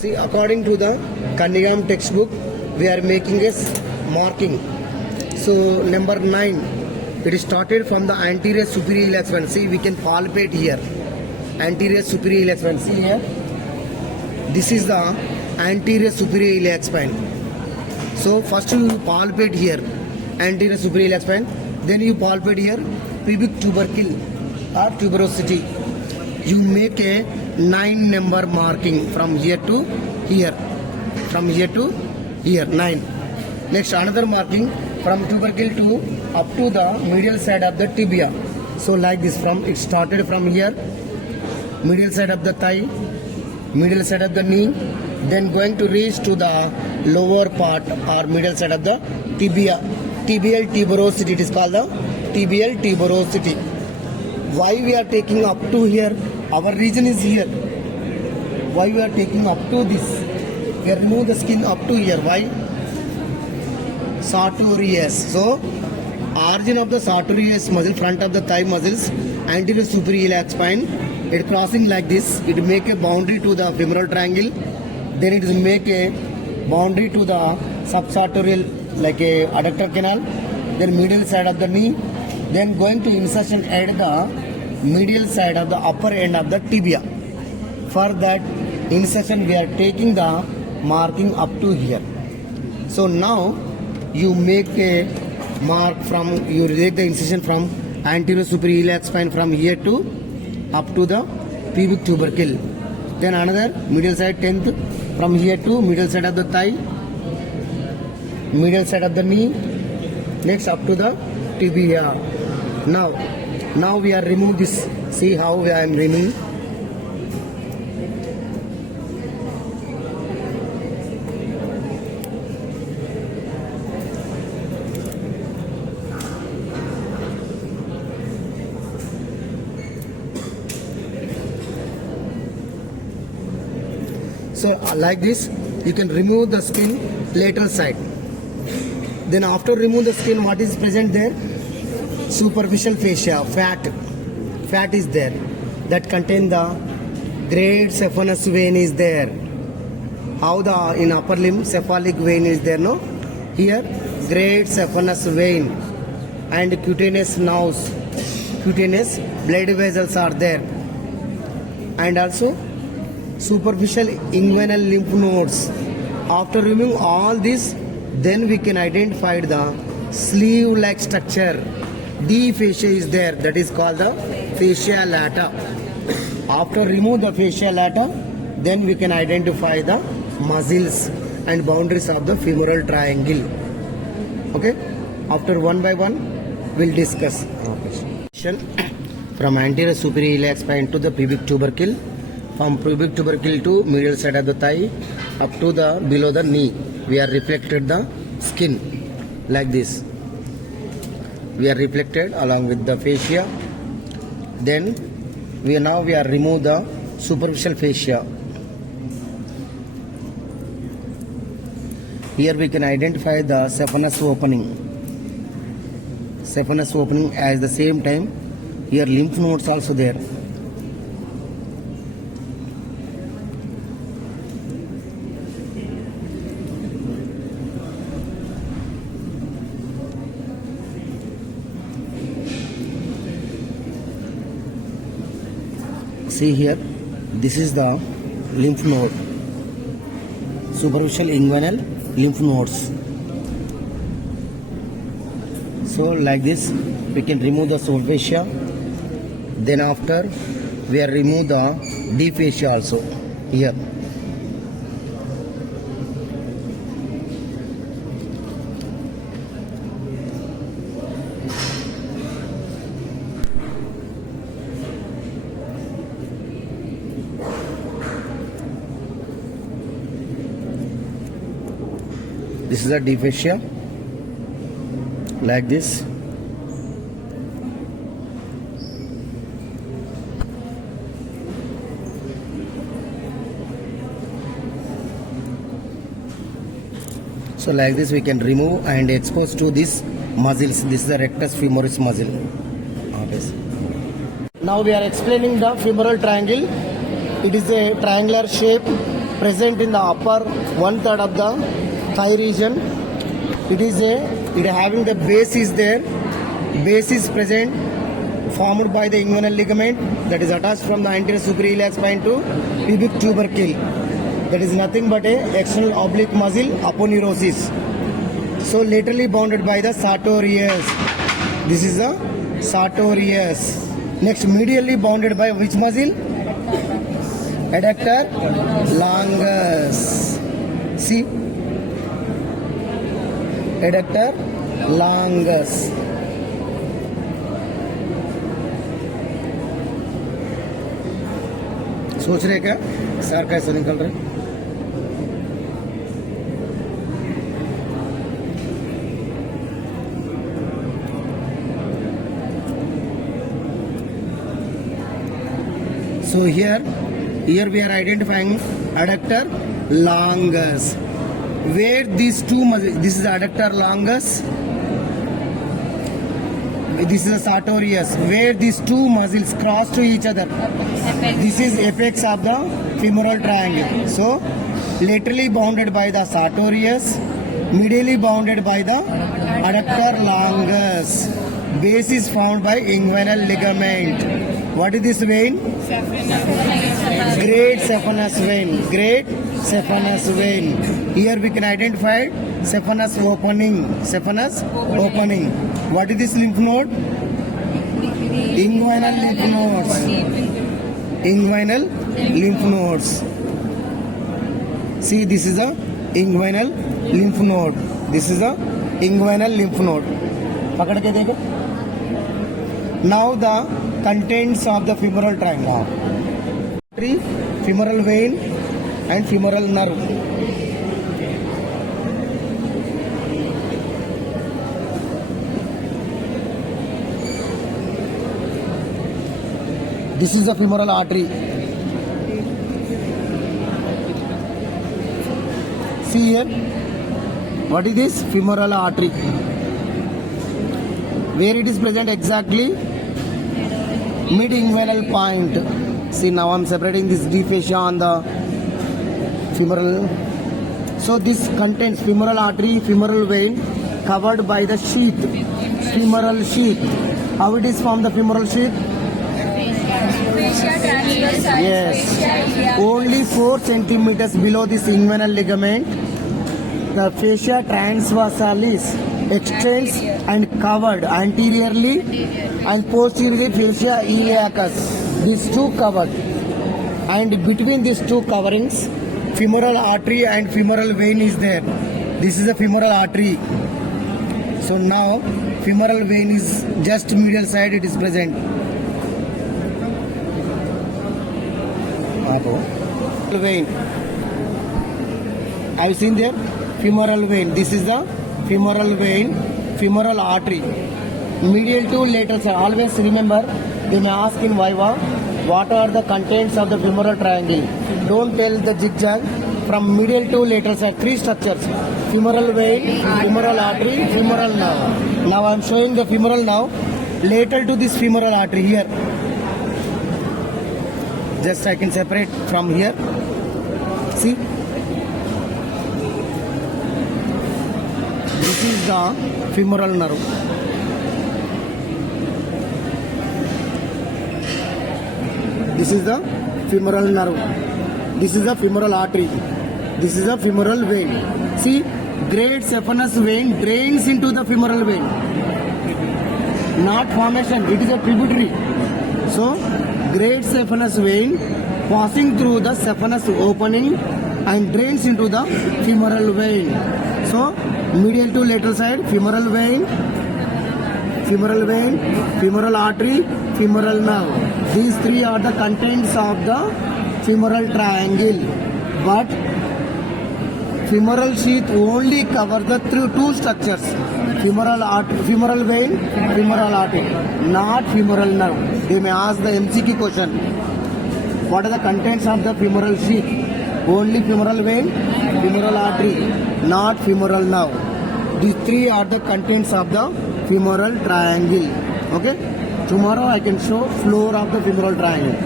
See, according to the Kanigam textbook, we are making a marking. So, number 9, it is started from the anterior superior iliac spine. See, we can palpate here. Anterior superior iliac spine. See here. This is the anterior superior iliac spine. So, first you palpate here, anterior superior iliac spine. Then you palpate here, pubic tubercle or tuberosity. You make a 9 number marking from here to here. From here to here, 9. Next, another marking from tubercle to up to the medial side of the tibia. So like this, from it started from here, medial side of the thigh, medial side of the knee, then going to reach to the lower part or medial side of the tibia. Tibial tuberosity, it is called the tibial tuberosity. Why we are taking up to here? Our region is here. Why we are taking up to this? We remove the skin up to here. Why? Sartorius. So, origin of the sartorius muscle, front of the thigh muscles, anterior superior iliac spine, it crossing like this. It make a boundary to the femoral triangle. Then it make a boundary to the subsartorial, like a adductor canal. Then medial side of the knee. Then going to insertion at the medial side of the upper end of the tibia. For that insertion we are taking the marking up to here. So now you make a mark from, you take the incision from anterior superior iliac spine from here to up to the pubic tubercle. Then another medial side 10th from here to medial side of the thigh, medial side of the knee, next up to the tibia. Now we are remove this. See how I am removing. So like this, you can remove the skin lateral side. Then after remove the skin, what is present there? Superficial fascia, fat is there, that contain the great saphenous vein is there. How the in upper limb cephalic vein is there, no? Here great saphenous vein and cutaneous nerves, cutaneous blood vessels are there, and also superficial inguinal lymph nodes. After removing all this, then we can identify the sleeve-like structure. D fascia is there, that is called the fascia lata. After remove the fascia lata, then we can identify the muscles and boundaries of the femoral triangle. Okay, after one by one we'll discuss. From anterior superior iliac spine to the pubic tubercle, from pubic tubercle to medial side of the thigh up to the below the knee, we are reflected the skin like this. We are reflected along with the fascia. Then we are remove the superficial fascia. Here we can identify the saphenous opening. Saphenous opening, at the same time here lymph nodes also there. See here, this is the lymph node, superficial inguinal lymph nodes. So like this, we can remove the superfascia. Then after, we are remove the deep fascia also here. This is the deep fascia, like this. So like this we can remove and expose to these muscles. This is the rectus femoris muscle. Now we are explaining the femoral triangle. It is a triangular shape present in the upper one third of the thigh region. It having the base is there. Base is present, formed by the inguinal ligament that is attached from the anterior superior iliac spine to pubic tubercle. That is nothing but a external oblique muscle aponeurosis. So laterally bounded by the sartorius. This is the sartorius. Next, medially bounded by which muscle? Adductor longus. See, adductor longus. सोच रहे क्या sir कैसे निकल रहे? So here we are identifying adductor longus. Where these two muscles, this is adductor longus, this is a sartorius. Where these two muscles cross to each other, this is apex of the femoral triangle. So laterally bounded by the sartorius, medially bounded by the adductor longus. Base is found by inguinal ligament. What is this vein? Great saphenous vein. Great saphenous vein. Here we can identify saphenous opening. Saphenous opening. What is this lymph node? Inguinal lymph nodes. Inguinal lymph nodes. See, this is a inguinal lymph node. This is a inguinal lymph node. पकड़ के देखो. Now the contents of the femoral triangle. Femoral vein and femoral nerve. This is the femoral artery. See here. What is this? Femoral artery. Where it is present exactly? Mid-inguinal point. See, now I am separating this deep fascia on the femoral. So this contains femoral artery, femoral vein covered by the sheath, femoral sheath. How it is from the femoral sheath? Yes, only 4 centimeters below this inguinal ligament, the fascia transversalis extends and covered anteriorly and posteriorly fascia iliacus. These two covered, and between these two coverings, femoral artery and femoral vein is there. This is a femoral artery. So now femoral vein is just medial side, it is present. Vein. Have you seen there? Femoral vein. This is the femoral vein, femoral artery. Medial to lateral side. Always remember, they may ask in Viva, what are the contents of the femoral triangle? Don't tell the zigzag. From medial to lateral side, 3 structures: femoral vein, femoral artery, femoral nerve. Now I am showing the femoral nerve lateral to this femoral artery here. Just I can separate from here. See, this is the femoral nerve. This is the femoral nerve. This is the femoral artery. This is the femoral vein. See, great saphenous vein drains into the femoral vein. Not formation, it is a tributary. So, great saphenous vein passing through the saphenous opening and drains into the femoral vein. So, medial to lateral side, femoral vein, femoral artery, femoral nerve. These 3 are the contents of the femoral triangle. But femoral sheath only covers the 2 structures: femoral vein, femoral artery, not femoral nerve. They may ask the MCQ question. What are the contents of the femoral sheath? Only femoral vein, femoral artery, not femoral nerve. These 3 are the contents of the femoral triangle. Okay? Tomorrow I can show floor of the femoral triangle.